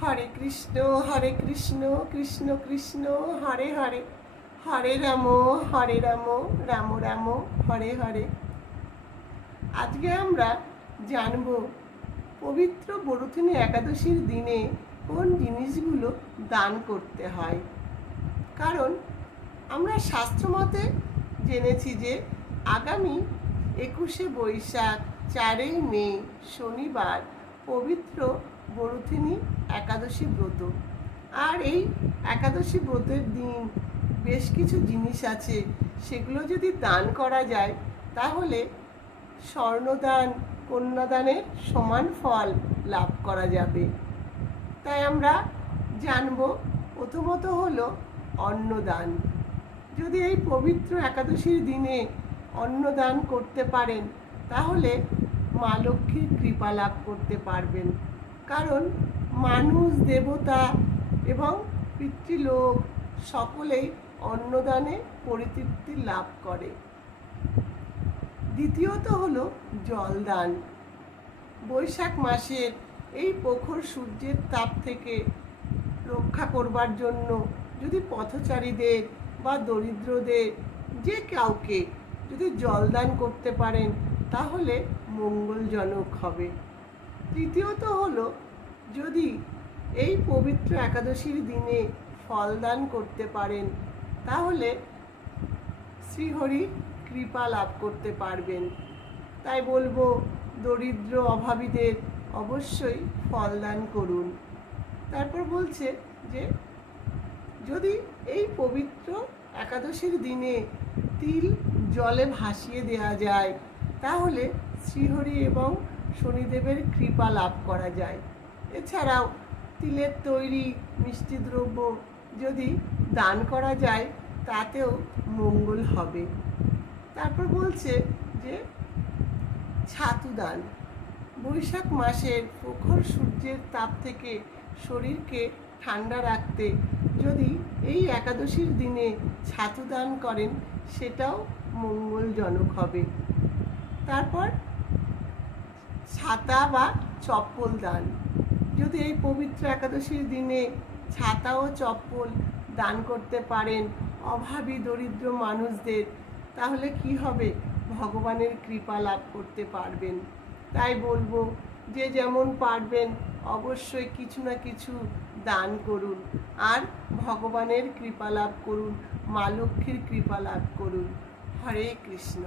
হরে কৃষ্ণ কৃষ্ণ কৃষ্ণ হরে হরে, হরে রাম রাম রাম হরে হরে। আজকে আমরা জানব পবিত্র বরুথিনী একাদশীর দিনে কোন জিনিসগুলো দান করতে হয়। কারণ আমরা শাস্ত্রমতে জেনেছি যে আগামী 21শে বৈশাখ 4ই মে শনিবার পবিত্র বরুথিনী একাদশী ব্রত। আর এই একাদশী ব্রতের দিন বেশ কিছু জিনিস আছে, সেগুলো যদি দান করা যায় তাহলে স্বর্ণদান কন্যাদানের সমান ফল লাভ করা যাবে। তাই আমরা জানব, প্রথমত হলো অন্নদান। যদি এই পবিত্র একাদশীর দিনে অন্নদান করতে পারেন তাহলে মা লক্ষ্মীর কৃপা লাভ করতে পারবেন। কারণ মানুষ, দেবতা এবং পিতৃলোক সকলেই অন্নদানে পরিতৃপ্তি লাভ করে। দ্বিতীয়ত হলো জলদান। বৈশাখ মাসের এই প্রখর সূর্যের তাপ থেকে রক্ষা করবার জন্য যদি পথচারীদের বা দরিদ্রদের যে কাউকে যদি জলদান করতে পারেন তাহলে মঙ্গলজনক হবে। তৃতীয়ত হলো, যদি এই পবিত্র একাদশীর দিনে ফলদান করতে পারেন তাহলে শ্রীহরি কৃপা লাভ করতে পারবেন। তাই বলবো, দরিদ্র অভাবীদের অবশ্যই ফলদান করুন। তারপর বলছে যে যদি এই পবিত্র একাদশীর দিনে তিল জলে ভাসিয়ে দেওয়া যায় তাহলে শ্রীহরি এবং শনিদেবের কৃপা লাভ করা যায়। এছাড়াও তিলের তৈরি মিষ্টি দ্রব্য যদি দান করা যায় তাতেও মঙ্গল হবে। তারপর বলছে যে ছাতু দান। বৈশাখ মাসের প্রখর সূর্যের তাপ থেকে শরীরকে ঠান্ডা রাখতে যদি এই একাদশীর দিনে ছাতু দান করেন সেটাও মঙ্গলজনক হবে। তারপর ছাতা বা চপ্পল দান। যদি এই পবিত্র একাদশীর দিনে ছাতা ও চপ্পল দান করতে পারেন অভাবী দরিদ্র মানুষদের তাহলে কি হবে, ভগবানের কৃপা লাভ করতে পারবেন। তাই বলবো, যে যেমন পারবেন অবশ্যই কিছু না কিছু দান করুন আর ভগবানের কৃপা লাভ করুন, মা লক্ষ্মীর কৃপা লাভ করুন। হরে কৃষ্ণ।